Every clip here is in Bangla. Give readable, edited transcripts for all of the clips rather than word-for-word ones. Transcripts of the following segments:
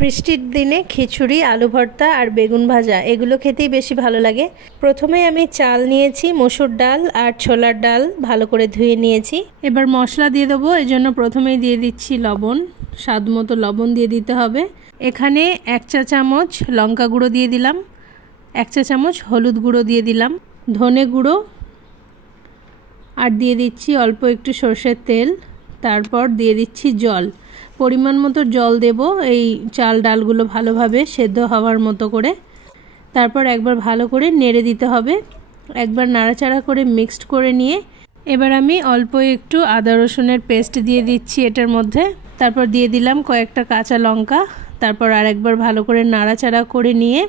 বৃষ্টির দিনে খিচুড়ি, আলু ভর্তা আর বেগুন ভাজা এগুলো খেতেই বেশি ভালো লাগে। প্রথমে আমি চাল নিয়েছি, মসুর ডাল আর ছোলার ডাল ভালো করে ধুয়ে নিয়েছি। এবার মশলা দিয়ে দেবো, এই জন্য প্রথমেই দিয়ে দিচ্ছি লবণ। স্বাদ মতো লবণ দিয়ে দিতে হবে। এখানে 1 চা চামচ লঙ্কা গুঁড়ো দিয়ে দিলাম, 1 চা চামচ হলুদ গুঁড়ো দিয়ে দিলাম, ধনে গুঁড়ো, আর দিয়ে দিচ্ছি অল্প একটু সরষের তেল। তারপর দিয়ে দিচ্ছি জল, পরিমাণ মতো জল দেব এই চাল ডালগুলো ভালোভাবে সেদ্ধ হওয়ার মতো করে। তারপর একবার ভালো করে নেড়ে দিতে হবে। একবার নাড়াচাড়া করে মিক্সড করে নিয়ে এবার আমি অল্প একটু আদা রসুনের পেস্ট দিয়ে দিচ্ছি এটার মধ্যে। তারপর দিয়ে দিলাম কয়েকটা কাঁচা লঙ্কা। তারপর আরেকবার ভালো করে নাড়াচাড়া করে নিয়ে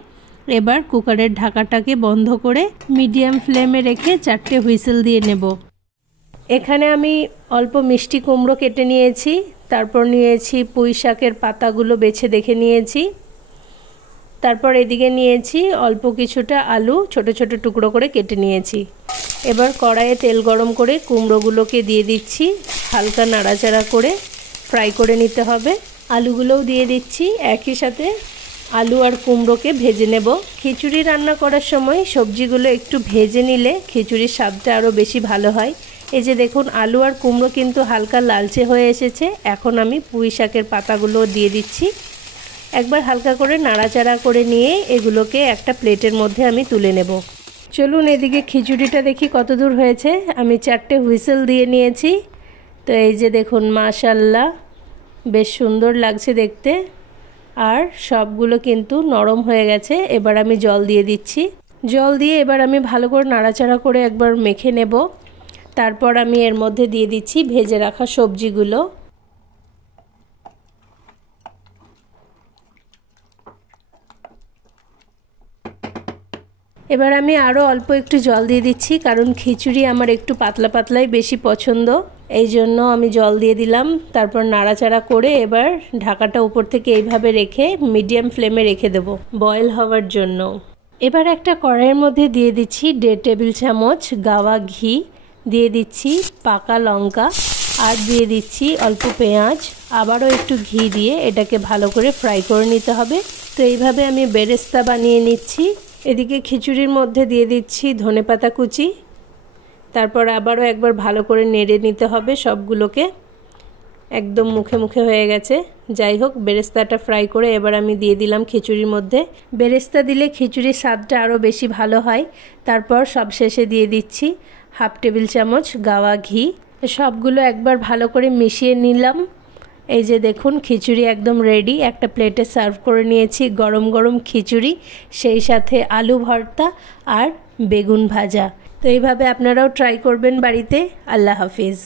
এবার কুকারের ঢাকাটাকে বন্ধ করে মিডিয়াম ফ্লেমে রেখে 4টে হুইসেল দিয়ে নেব। এখানে আমি অল্প মিষ্টি কুমড়ো কেটে নিয়েছি, তারপর নিয়েছি পুঁই শাকের পাতাগুলো বেছে দেখে নিয়েছি। তারপর এদিকে নিয়েছি অল্প কিছুটা আলু ছোট ছোট টুকরো করে কেটে নিয়েছি। এবার কড়াইয়ে তেল গরম করে কুমড়োগুলোকে দিয়ে দিচ্ছি, হালকা নাড়াচাড়া করে ফ্রাই করে নিতে হবে। আলুগুলোও দিয়ে দিচ্ছি, একই সাথে আলু আর কুমড়োকে ভেজে নেব। খিচুড়ি রান্না করার সময় সবজিগুলো একটু ভেজে নিলে খিচুড়ির স্বাদটা আরও বেশি ভালো হয়। এই যে দেখুন আলু আর কুমড়ো কিন্তু হালকা লালচে হয়ে এসেছে। এখন আমি পুঁই শাকের পাতাগুলো দিয়ে দিচ্ছি। একবার হালকা করে নাড়াচাড়া করে নিয়ে এগুলোকে একটা প্লেটের মধ্যে আমি তুলে নেব। চলুন এদিকে খিচুড়িটা দেখি কত দূর হয়েছে। আমি 4টে হুইসেল দিয়ে নিয়েছি। তো এই যে দেখুন মাশাআল্লাহ বেশ সুন্দর লাগছে দেখতে, আর সবগুলো কিন্তু নরম হয়ে গেছে। এবার আমি জল দিয়ে দিচ্ছি। জল দিয়ে এবার আমি ভালো করে নাড়াচাড়া করে একবার মেখে নেব। তারপর আমি এর মধ্যে দিয়ে দিচ্ছি ভেজে রাখা সবজিগুলো। এবার আমি আরও অল্প একটু জল দিয়ে দিচ্ছি, কারণ খিচুড়ি আমার একটু পাতলা পাতলাই বেশি পছন্দ, এই জন্য আমি জল দিয়ে দিলাম। তারপর নাড়াচাড়া করে এবার ঢাকাটা উপর থেকে এইভাবে রেখে মিডিয়াম ফ্লেমে রেখে দেব বয়েল হওয়ার জন্য। এবার একটা কড়াইয়ের মধ্যে দিয়ে দিচ্ছি 1.5 টেবিল চামচ গাওয়া ঘি, দিয়ে দিচ্ছি পাকা লঙ্কা, আর দিয়ে দিচ্ছি অল্প পেঁয়াজ। আবারও একটু ঘি দিয়ে এটাকে ভালো করে ফ্রাই করে নিতে হবে। তো এইভাবে আমি বেরেস্তা বানিয়ে নিচ্ছি। এদিকে খিচুড়ির মধ্যে দিয়ে দিচ্ছি ধনেপাতা কুচি। তারপর আবারও একবার ভালো করে নেড়ে নিতে হবে সবগুলোকে। একদম মুখে মুখে হয়ে গেছে। যাই হোক, বেরেস্তাটা ফ্রাই করে এবার আমি দিয়ে দিলাম খিচুড়ির মধ্যে। বেরেস্তা দিলে খিচুড়ির স্বাদটা আরও বেশি ভালো হয়। তারপর সবশেষে দিয়ে দিচ্ছি 1/2 টেবিল চামচ গাওয়া ঘি। সবগুলো একবার ভালো করে মিশিয়ে নিলাম। এই যে দেখুন খিচুড়ি একদম রেডি। একটা প্লেটে সার্ভ করে নিয়েছি গরম গরম খিচুড়ি, সেই সাথে আলু ভর্তা আর বেগুন ভাজা। তো এইভাবে আপনারাও ট্রাই করবেন বাড়িতে। আল্লাহ হাফিজ।